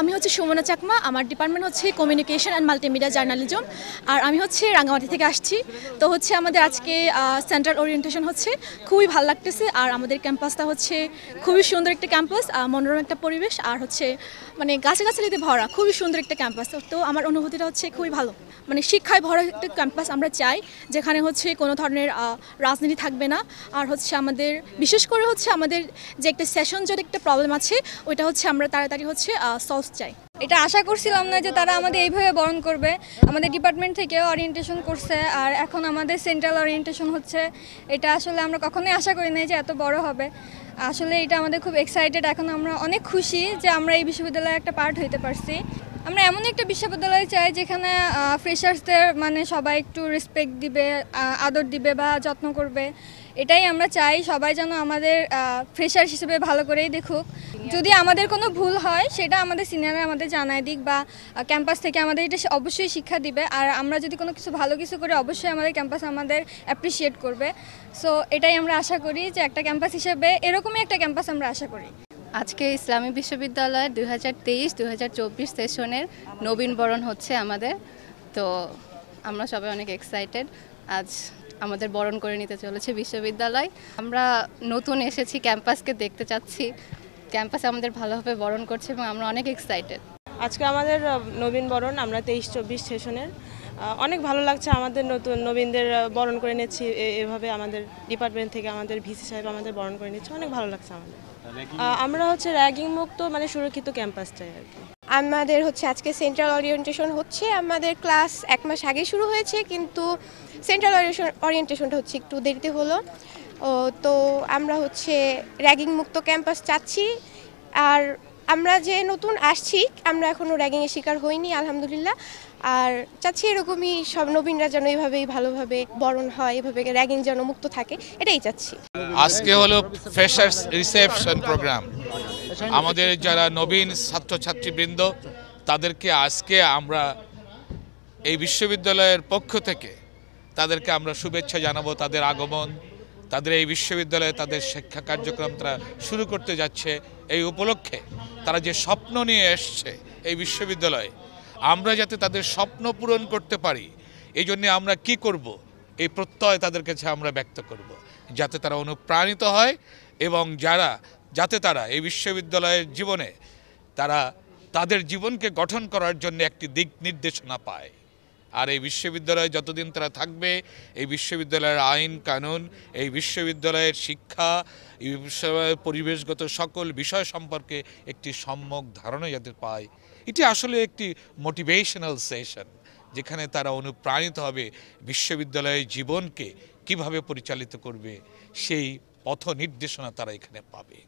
আমি হচ্ছে সুমনা চাকমা। আমার ডিপার্টমেন্ট হচ্ছে কমিউনিকেশন অ্যান্ড মাল্টিমিডিয়া জার্নালিজম। আর আমি হচ্ছে রাঙ্গামাটি থেকে আসছি। তো হচ্ছে আমাদের আজকে সেন্ট্রাল ওরিয়েন্টেশন হচ্ছে, খুবই ভালো লাগতেছে। আর আমাদের ক্যাম্পাসটা হচ্ছে খুবই সুন্দর একটা ক্যাম্পাস, মনোরম একটা পরিবেশ, আর হচ্ছে মানে গাছাগাছালিতে ভরা, খুবই সুন্দর একটা ক্যাম্পাস। তো আমার অনুভূতিটা হচ্ছে খুবই ভালো, মানে শিক্ষায় ভরা একটা ক্যাম্পাস আমরা চাই, যেখানে হচ্ছে কোনো ধরনের রাজনীতি থাকবে না। আর হচ্ছে আমাদের বিশেষ করে হচ্ছে আমাদের যে একটা সেশন যদি একটা প্রবলেম আছে, ওইটা হচ্ছে আমরা তাড়াতাড়ি হচ্ছে সলভ চাই। এটা আশা করছিলাম না যে তারা আমাদের এইভাবে বরণ করবে। আমাদের ডিপার্টমেন্ট থেকে ওরিয়েন্টেশন করছে, আর এখন আমাদের সেন্ট্রাল ওরিয়েন্টেশন হচ্ছে। এটা আসলে আমরা কখনোই আশা করি নাই যে এত বড় হবে। আসলে এটা আমাদের খুব এক্সাইটেড। এখন আমরা অনেক খুশি যে আমরা এই বিশ্ববিদ্যালয়ে একটা পার্ট হইতে পারছি। আমরা এমন একটা বিশ্ববিদ্যালয় চাই যেখানে ফ্রেশার্সদের মানে সবাই একটু রেসপেক্ট দিবে, আদর দিবে বা যত্ন করবে। এটাই আমরা চাই, সবাই যেন আমাদের ফ্রেশার্স হিসেবে ভালো করেই দেখুক। যদি আমাদের কোনো ভুল হয় সেটা আমাদের সিনিয়ররা আমাদের জানায় দিক, বা ক্যাম্পাস থেকে আমাদের এটা অবশ্যই শিক্ষা দিবে। আর আমরা যদি কোনো কিছু ভালো কিছু করি, অবশ্যই আমাদের ক্যাম্পাস আমাদের অ্যাপ্রিসিয়েট করবে। সো এটাই আমরা আশা করি যে একটা ক্যাম্পাস হিসেবে এরকমই একটা ক্যাম্পাস আমরা আশা করি। আজকে ইসলামী বিশ্ববিদ্যালয়ের 2023-2024 সেশনের নবীনবরণ হচ্ছে আমাদের। তো আমরা সবাই অনেক এক্সাইটেড। আজ আমাদের বরণ করে নিতে চলেছে বিশ্ববিদ্যালয়। আমরা নতুন এসেছি, ক্যাম্পাসকে দেখতে চাচ্ছি, ক্যাম্পাসে আমাদের ভালোভাবে বরণ করছে এবং আমরা অনেক এক্সাইটেড। আজকে আমাদের নবীনবরণ, আমরা 23-24 সেশনের। অনেক ভালো লাগছে, আমাদের নতুন নবীনদের বরণ করে নিচ্ছি এভাবে। আমাদের ডিপার্টমেন্ট থেকে আমাদের ভিসি সাহেব আমাদের বরণ করে নিচ্ছে, অনেক ভালো লাগছে আমাদের। আমরা হচ্ছে র্যাগিং মুক্ত মানে সুরক্ষিত ক্যাম্পাস চাই আর কি। আমাদের হচ্ছে আজকে সেন্ট্রাল ওরিয়েন্টেশন হচ্ছে। আমাদের ক্লাস 1 মাস আগে শুরু হয়েছে, কিন্তু সেন্ট্রাল ওরিয়েন্টেশনটা হচ্ছে একটু দেরিতে হলো। তো আমরা হচ্ছে র্যাগিং মুক্ত ক্যাম্পাস চাচ্ছি। আর আমরা যে নতুন আসছি, আমরা এখনও র্যাগিংয়ের শিকার হইনি আলহামদুলিল্লাহ। আর চাচ্ছি এরকমই সব নবীনরা যেন এইভাবেই ভালোভাবে বরণ হয়, এভাবে র্যাগিং যেন মুক্ত থাকে, এটাই চাচ্ছি। আজকে হলো ফ্রেশার্স রিসেপশন প্রোগ্রাম। আমাদের যারা নবীন ছাত্রছাত্রীবৃন্দ, তাদেরকে আজকে আমরা এই বিশ্ববিদ্যালয়ের পক্ষ থেকে তাদেরকে আমরা শুভেচ্ছা জানাবো। তাদের আগমন, তাদের এই বিশ্ববিদ্যালয়ে তাদের শিক্ষা কার্যক্রম তারা শুরু করতে যাচ্ছে, এই উপলক্ষে তারা যে স্বপ্ন নিয়ে এসছে এই বিশ্ববিদ্যালয়ে, আমরা যাতে তাদের স্বপ্ন পূরণ করতে পারি, এই জন্যে আমরা কি করব, এই প্রত্যয় তাদের কাছে আমরা ব্যক্ত করব, যাতে তারা অনুপ্রাণিত হয় এবং যাতে তারা এই বিশ্ববিদ্যালয়ের জীবনে তারা তাদের জীবনকে গঠন করার জন্য একটি দিক নির্দেশনা পায়। আর এই বিশ্ববিদ্যালয়ে যতদিন তারা থাকবে, এই বিশ্ববিদ্যালয়ের আইন কানুন, এই বিশ্ববিদ্যালয়ের শিক্ষা, এই বিশ্ববিদ্যালয়ের পরিবেশগত সকল বিষয় সম্পর্কে একটি সম্যক ধারণা যাতে পায়, এটি আসলে একটি মোটিভেশনাল সেশন, যেখানে তারা অনুপ্রাণিত হবে বিশ্ববিদ্যালয়ের জীবনকে কিভাবে পরিচালিত করবে, সেই পথ নির্দেশনা তারা এখানে পাবে।